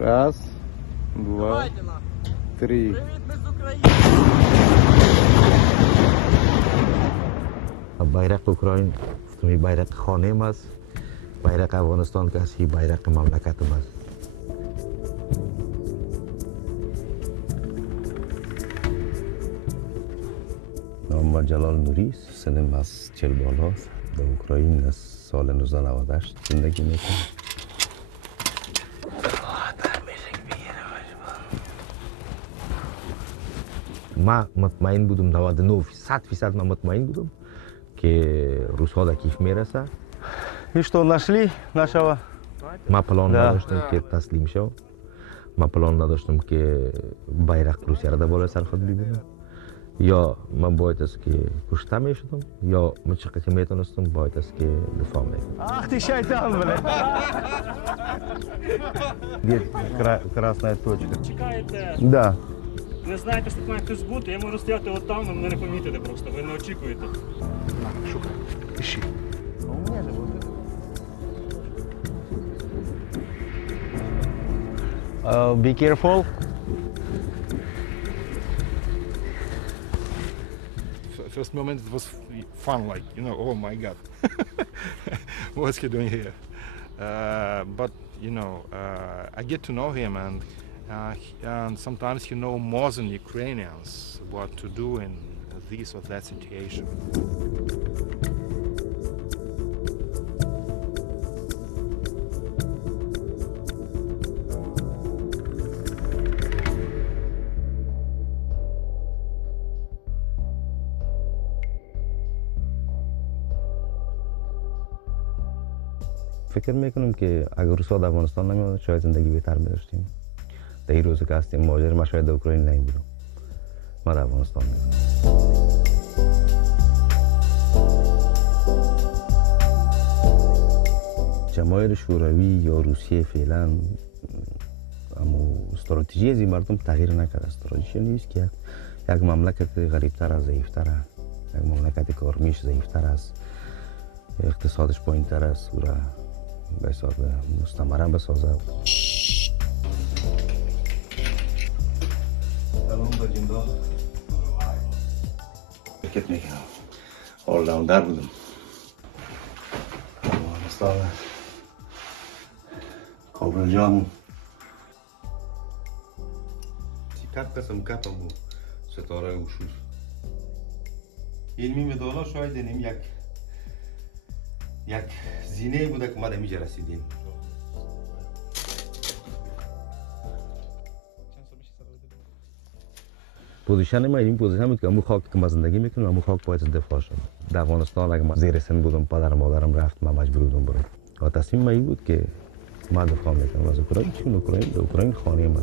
Раз, два, три. Привіт, ми з України. Bayrak Ukrayna, bayrak xona emas, bayrak Afg'oniston kasi bayrak mamlakat emas. Nomim Jalol Nuriy, sinfim az Cherbolos, در اوکراین از سال 1998 زندگی میکنم. من مطمئن بودم 99% من مطمئن بودم که روزها در کیف میرسه. И что, нашли нашего? من پلان نداشتم که تسلیم شو. من پلان نداشتم که bayrak روسیه را در بالای سر خود ببینم. یا من باید است که کشته میشدم یا من چقدر که میتونستم باید است که دفاع میکنم. Ах ты шайтан, блин! Где красная точка? Чекаєте, Да. не знаєте, що тут має хтось бути, я можу стояти отам, ви мене не помітите просто, ви не очікуєте. Шукай, ищи. А у меня же вот это. Be careful. First moment it was fun, like, you know, oh my god, what's he doing here? But you know, I get to know him, and sometimes he know more than Ukrainians what to do in this or that situation. فکر میکنم که اگر روسا در افغانستان نمیاد شاید زندگی بهتر داشتیم. در این روزی که هستیم مهاجر، من شاید در اوکراین نمیبودم، من در افغانستان میبودم. جماهیر شوروی یا روسیه فعلا اما استراتژی از این مردم تغییر نکرده. استراتژی نیست که یک مملکت غریبتر از ضعیفتر، یک مملکت کارمیش ضعیفتر است، اقتصادش پایینتر است و به حساب مستمره بسازه. سلام با جندا. حرکت میکنم. آل راوندر بودم. افغانستان کابل جان کپ قسم کپم بود ستاره وشوش. علمی مدالا شاید اینم یک زینه بوده که ما در اینجا رسیدیم. پوزیشن ما این پوزیشن بود که همون خاک که ما زندگی میکنم همون خاک باید دفاع شد. در افغانستان اگه ما زیر سن بودم، پدر مادرم رفت، من مجبور بودم برم. و تصمیم ما این بود که ما دفاع میکنم از اوکراین. چون اوکراین خانه ما.